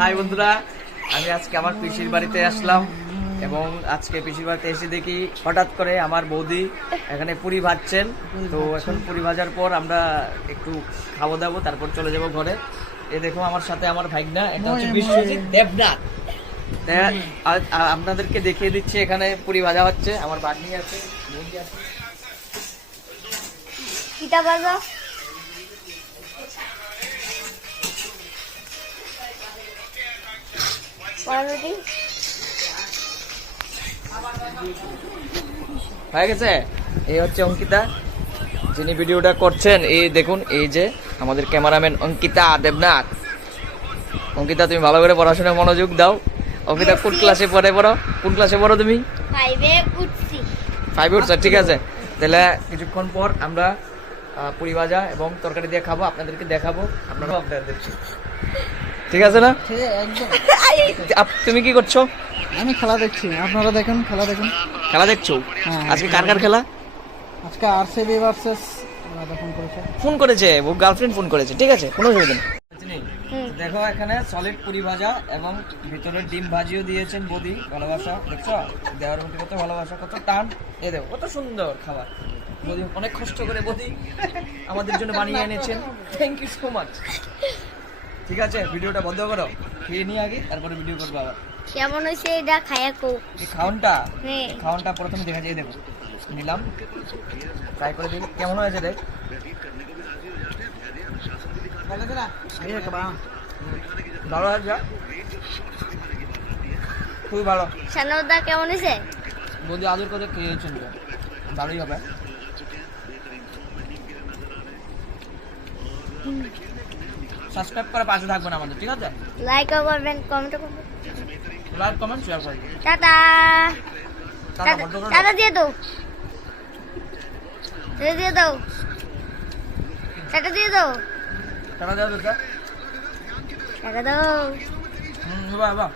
High বন্ধুরা, আমি আজকে আমার পিসির বাড়িতে আসলাম এবং আজকে পিসির বাড়িতে এসে দেখি হঠাৎ করে আমার বৌদি এখানে পুরি ভাজছেন। তো এখন পুরি ভাজার পর আমরা একটু খাওয়া দাবো, তারপর চলে যাব ঘরে। এ দেখো আমার সাথে আমার ভাইগনা, এটা হচ্ছে বিশ্বজিৎ দেবনাথ। আপনাদেরকে দেখিয়ে দিচ্ছি, এখানে পুরি ভাজা হচ্ছে। আমার বাগনি আছে, বৌদি আছে। কিটা বাজা পাউরুটি হয়ে গেছে। এই হচ্ছে অঙ্কিতা, যিনি ভিডিওটা করছেন। এই দেখুন, এই যে আমাদের ক্যামেরাম্যান অঙ্কিতা দেবনাথ। অঙ্কিতা, তুমি ভালো করে পড়াশোনায় মনোযোগ দাও। অঙ্কিতা কোন ক্লাসে পড়ো? কোন ক্লাসে পড়ো তুমি? 5 এ উঠছি। 5 উঠছো, ঠিক আছে। তাহলে কিছুক্ষণ পর আমরা পুরি ভাজা এবং তরকারি দিয়ে খাবো, আপনাদেরকে দেখাবো। আপনারা দেখছি, ঠিক আছে না? তুমি কি করছো? আমি খেলা দেখছি, আপনারা দেখুন, খেলা দেখুন। খেলা দেখছো? হ্যাঁ। আজকে কার কার খেলা? আজকে আরসিবি ভার্সেস ফোন করেছে, ও গার্লফ্রেন্ড ফোন করেছে, ঠিক আছে, কোনো অসুবিধা নেই। দেখো, এখানে সলিড পুরি ভাজা এবং ভিতরে ডিম ভাজিও দিয়েছেন বৌদি। ভালোবাসা দেখছো, দেওয়ার মধ্যে কত ভালোবাসা, কত টান। এ দেখো কত সুন্দর খাবার। বৌদি অনেক কষ্ট করে বৌদি আমাদের জন্য বানিয়ে এনেছেন। Thank you so much. ঠিক আছে, ভিডিওটা বন্ধ করো, খেয়ে নিয়ে আগে, তারপরে ভিডিও করবো আবার। কেমন হইছে এটা খায়া কো? এই খাওনটা, হ্যাঁ, খাওনটা প্রথমে দেখা যায়। দেখো নিলাম, ট্রাই করে দেখি কেমন হয়েছে। দেখ ভালো হয়েছে, খুবই ভালো। সানদা কেমন হইছে? বৌদি আদর করে খেয়েছেন তো, ভালোই হবে। সাবস্ক্রাইব করে পাশে থাকবেন আমাদের, ঠিক আছে? লাইক করবেন, কমেন্ট করবেন। লাইক কমেন্ট শেয়ার করে দিন। টাটা টাটা দিয়ে দাও, দিয়ে দাও, টাটা দিয়ে দাও, টাটা দাও, টাটা দাও। বাবা।